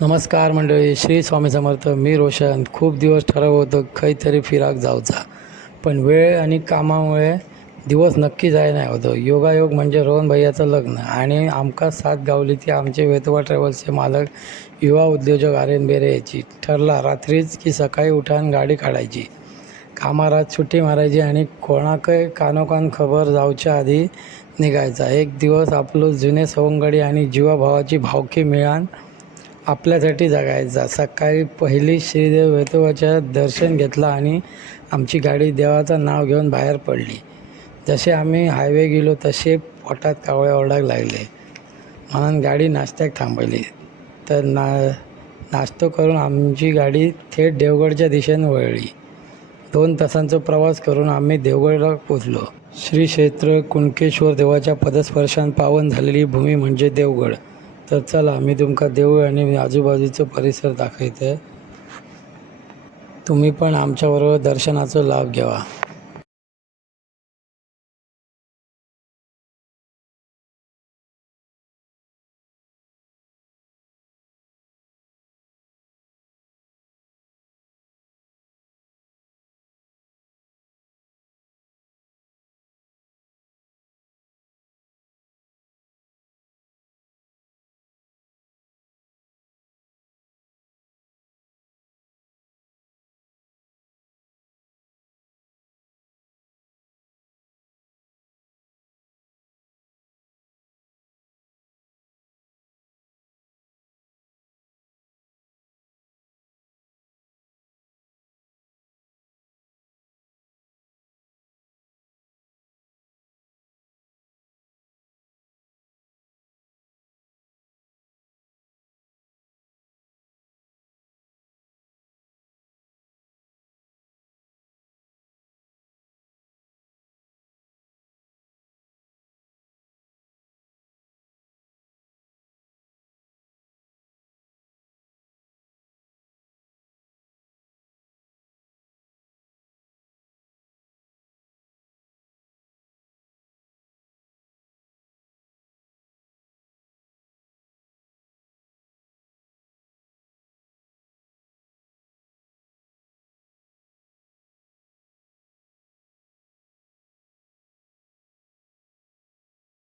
नमस्कार मंडळी, श्री स्वामी समर्थ. मी रोशन. खूप दिवस ठरवलं होतं खंयतरी फिराक जाऊचा, पण वेळ आणि कामामुळे दिवस नक्की जाय नाही होतं. योगायोग म्हणजे रोहन भैयाचं लग्न आणि आमका साथ गावली ती आमचे वेतवा ट्रॅव्हल्सचे मालक युवा उद्योजक आर्यन बेरे याची. ठरला रात्रीच की सकाळी उठान गाडी काढायची, कामारात सुट्टी मारायची आणि कोणाकय कानोकान खबर जाऊच्या आधी निघायचा. एक दिवस आपलं जुने सवंगडी आणि जीवाभावाची भावकी मिळान आपल्यासाठी जगायचा. सकाळी पहिली श्रीदेव वेतोबाच्या दर्शन घेतलं आणि आमची गाडी देवाचं नाव घेऊन बाहेर पडली. जसे आम्ही हायवे गेलो तसे पोटात कावळे ओरडाक लागले, म्हणून गाडी नाश्त्याक थांबवली. तर नाश्तो करून आमची गाडी थेट देवगडच्या दिशेने वळली. 2 तासांचा प्रवास करून आम्ही देवगडला पोचलो. श्री क्षेत्र कुणकेश्वर देवाच्या पदस्पर्शाने पावन झालेली भूमी म्हणजे देवगड. तर चला, मी तुमका देऊळ आणि आजूबाजूचा परिसर दाखवते. तुम्ही पण आमच्याबरोबर दर्शनाचा लाभ घ्यावा.